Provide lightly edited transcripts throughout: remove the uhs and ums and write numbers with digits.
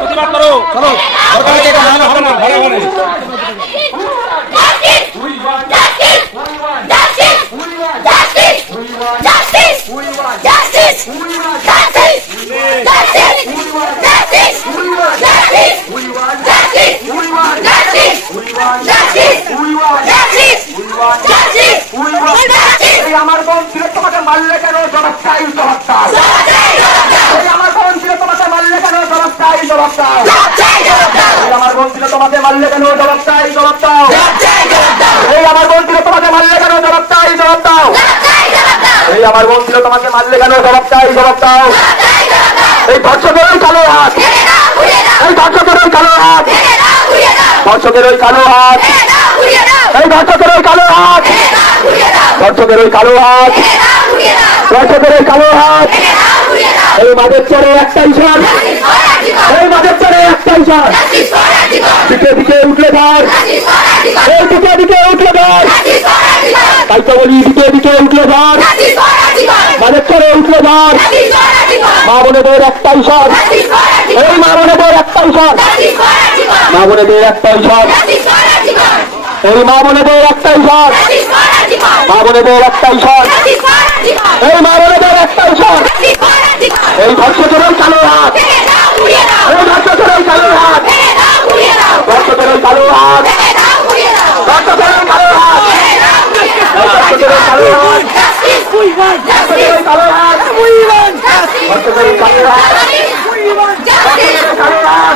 প্রতিবাদ করো। চলো সরকারকে এটা মানা হবে না, ঘরে ঘরে আমার বোন ছিল তোমাকে মারলে কেন জবাব চাই, জবাব দাও। আমার বোন ছিল তোমাকে মারলে কেন জবাব চাই, জবাব দাও। আমার বোন ছিল তোমাকে মারলে কেন জবাব চাই, জবাব দাও। এই আমার বোন ছিল তোমাকে মারলে কেন জবাব চাই, জবাব দাও। এই আমার বোন ছিল তোমাকে মারলে কেন জবাব চাই, জবাব দাও। এই ধর্ষকের ওই কালো হাত, এই ধর্ষকের ওই কালো হাত, ধর্ষকের ওই কালো হাত, এই ধর্ষকের ওই কালো হাত, ধর্ষকের ওই কালো হাত, ধর্ষকের ওই কালো হাত। এই মাঝের চরে একটাই সর, এই মাঝের চরে একটাই সর। দিকে দিকে উঠলে ধর, এই দিকে দিকে উঠলে ধর। তাই তো বলি দিকে দিকে উঠলে ধর, মাঝের চরে উঠলে ধর। মা বোনেদের একটাই সর, এই মা বোনেদের একটাই সর, মা বোনেদের একটাই সর, এই মা বোনেদের একটাই সর, মা বোনেদের একটাই সর, এই মা বোনেদের একটাই সর। এই ধর্ষকের ওই কালো হাত, এই ধর্ষকের ওই কালো হাত, ধর্ষকের ওই কালো হাত, ধর্ষকের ওই কালো হাত, ধর্ষকের ওই কালো হাত, ধর্ষকের ওই কালো হাত, ধর্ষকের ওই কালো হাত,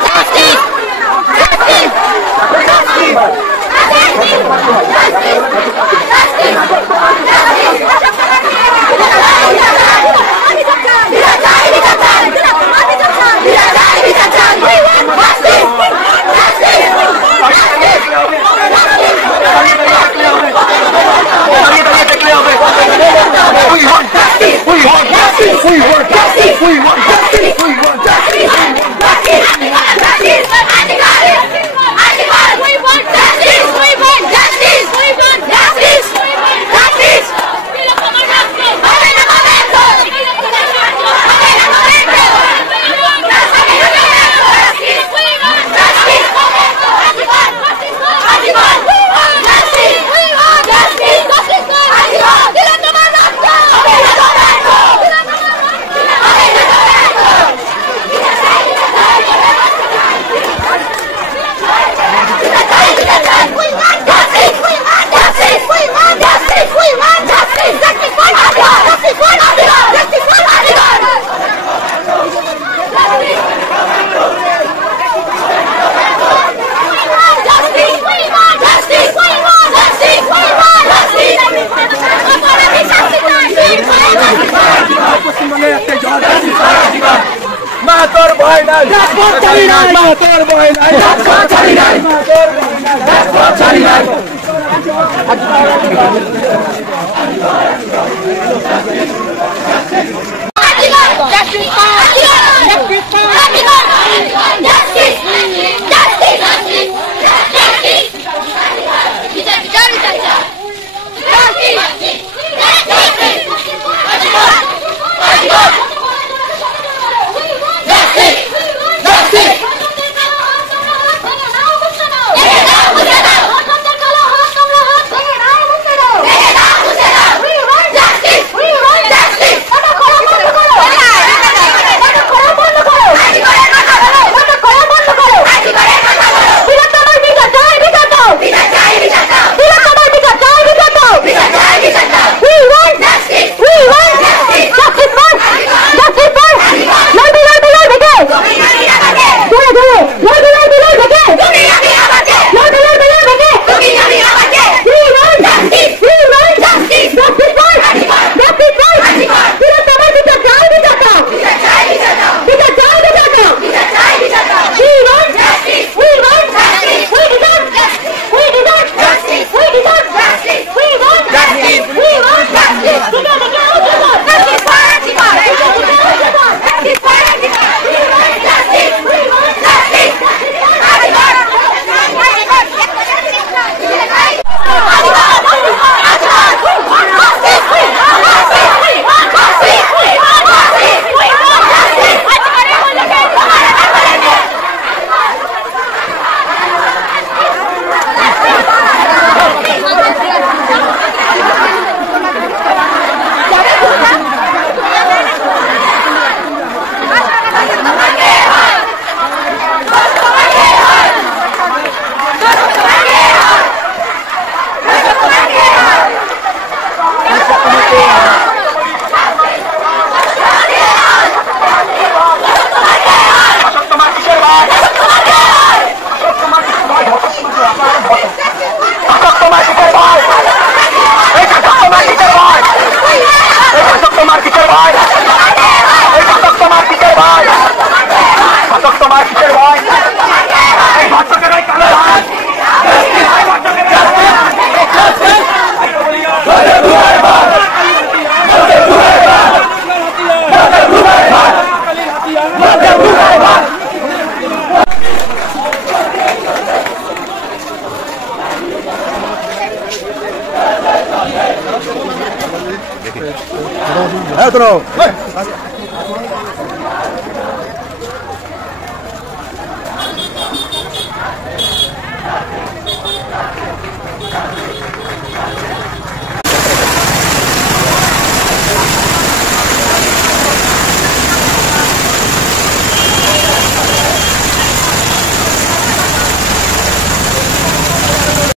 হ্যাঁ তো